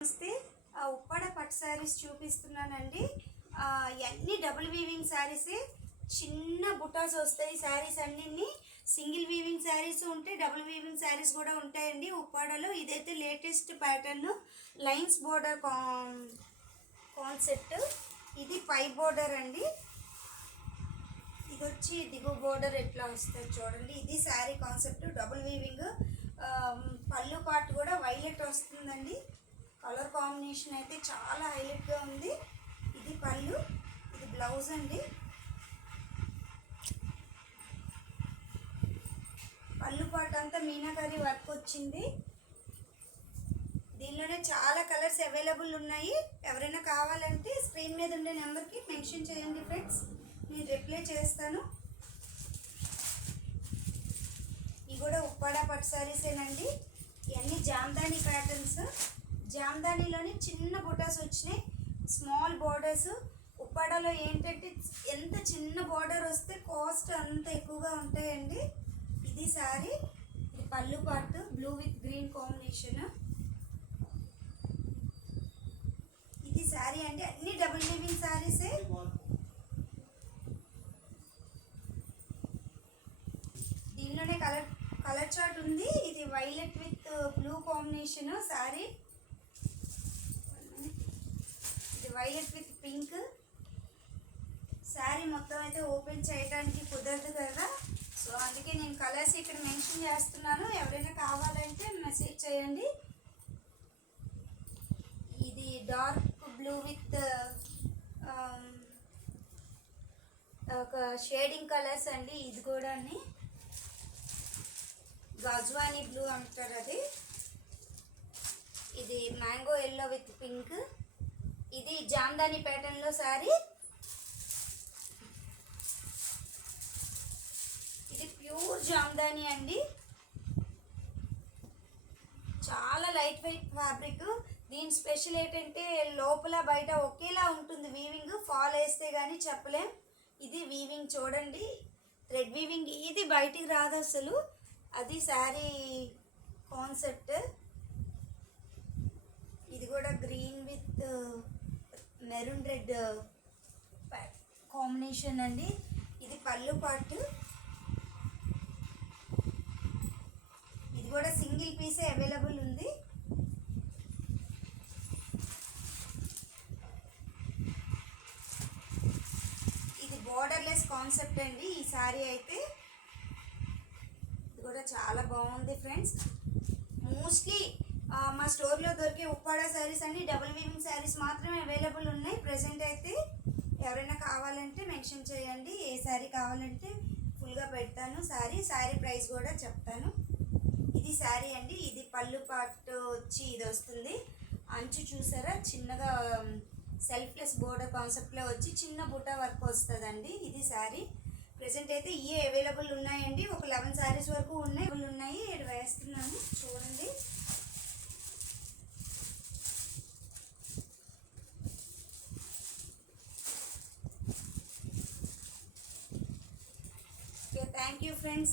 నమస్తే. ఉప్పాడ పట్టు శారీస్ చూపిస్తున్నానండి. అన్ని డబుల్ వీవింగ్ శారీసే. చిన్న బుటాస్ వస్తాయి శారీస్ అన్నీ. సింగిల్ వీవింగ్ శారీస్ ఉంటాయి, డబుల్ వీవింగ్ శారీస్ కూడా ఉంటాయండి ఉప్పాడలో. ఇదైతే latest pattern lines border concept. ఇది పై బోర్డర్ అండి. ఇది వచ్చి దిగువ బోర్డర్ ఎట్లా వస్తుంది చూడండి. ఇది శారీ కాన్సెప్ట్ డబుల్ వీవింగ్. పళ్ళు పార్ట్ కూడా వైలెట్ వస్తుందండి. కలర్ కాంబినేషన్ అయితే చాలా హైలైట్గా ఉంది. ఇది పళ్ళు, ఇది బ్లౌజ్ అండి. పళ్ళు పార్ట్ అంతా మీనాకరీ వర్క్ వచ్చింది. దీనిలోనే చాలా కలర్స్ అవైలబుల్ ఉన్నాయి. ఎవరైనా కావాలంటే స్క్రీన్ మీద ఉండే నెంబర్కి మెన్షన్ చేయండి ఫ్రెండ్స్, నేను రిప్లై చేస్తాను. ఇవి కూడా ఉప్పాడ పట్టు శారీసేనండి. ఇవన్నీ జామ్దాని ప్యాటర్న్స్. జామ్దానిలోని చిన్న బుటాస్ వచ్చినాయి, స్మాల్ బోర్డర్స్. ఉప్పాడలో ఏంటంటే ఎంత చిన్న బోర్డర్ వస్తే కాస్ట్ అంత ఎక్కువగా ఉంటాయండి. ఇది శారీ, ఇది పళ్ళు part blue with green combination. ఇది శారీ అండి. అన్ని డబుల్ వీవింగ్ శారీసే. దీనిలోనే కలర్ చార్ట్ ఉంది. ఇది violet with blue combination sari. ఇది వైలెట్ విత్ పింక్ శారీ. మొత్తం అయితే ఓపెన్ చేయడానికి కుదరదు కదా, సో అందుకే నేను కలర్స్ ఇక్కడ మెన్షన్ చేస్తున్నాను. ఎవరైనా కావాలంటే మెసేజ్ చేయండి. ఇది డార్క్ బ్లూ విత్ ఒక షేడింగ్ కలర్స్ అండి. ఇది కూడా గజ్వానీ బ్లూ అంటారు అది. ఇది మ్యాంగో ఎల్లో విత్ పింక్. ఇది జామ్దాని ప్యాటర్న్లో శారీ. ఇది ప్యూర్ జామ్దాని అండి. చాలా లైట్ వెయిట్ ఫ్యాబ్రిక్. దీని స్పెషల్ ఏంటంటే లోపల బయట ఒకేలా ఉంటుంది వీవింగ్. ఫాల్ వేస్తే కానీ చెప్పలేం. ఇది వీవింగ్ చూడండి, థ్రెడ్ వీవింగ్. ఇది బయటికి రాదు అసలు. అది శారీ కాన్సెప్ట్. ఇది కూడా green with maroon red combination అండి. ఇది పళ్ళు పార్ట్. ఇది కూడా సింగిల్ పీసే అవైలబుల్ ఉంది. ఇది బోర్డర్లెస్ కాన్సెప్ట్ అండి ఈ శారీ అయితే. ఇది కూడా చాలా బాగుంది ఫ్రెండ్స్. మోస్ట్లీ మా స్టోర్లో దొరికే ఉప్పాడ శారీస్ అన్ని డబుల్ వీవింగ్ శారీస్ మాత్రమే అవైలబుల్ ఉన్నాయి ప్రెసెంట్ అయితే. ఎవరైనా కావాలంటే మెన్షన్ చేయండి. ఏ శారీ కావాలంటే ఫుల్గా పెడతాను. శారీ ప్రైస్ కూడా చెప్తాను. ఇది శారీ అండి. ఇది పళ్ళు పార్ట్ వచ్చి ఇది వస్తుంది. అంచు చూసారా, చిన్నగా సెల్ఫ్లెస్ బోర్డర్ కాన్సెప్ట్లో వచ్చి చిన్న బుటా వర్క్ వస్తుందండి. ఇది శారీ. ప్రెసెంట్ అయితే ఇవే అవైలబుల్ ఉన్నాయండి. ఒక 11 శారీస్ వరకు ఉన్నాయి. ఇక్కడ వేస్తున్నాను చూడండి. Thank you friends.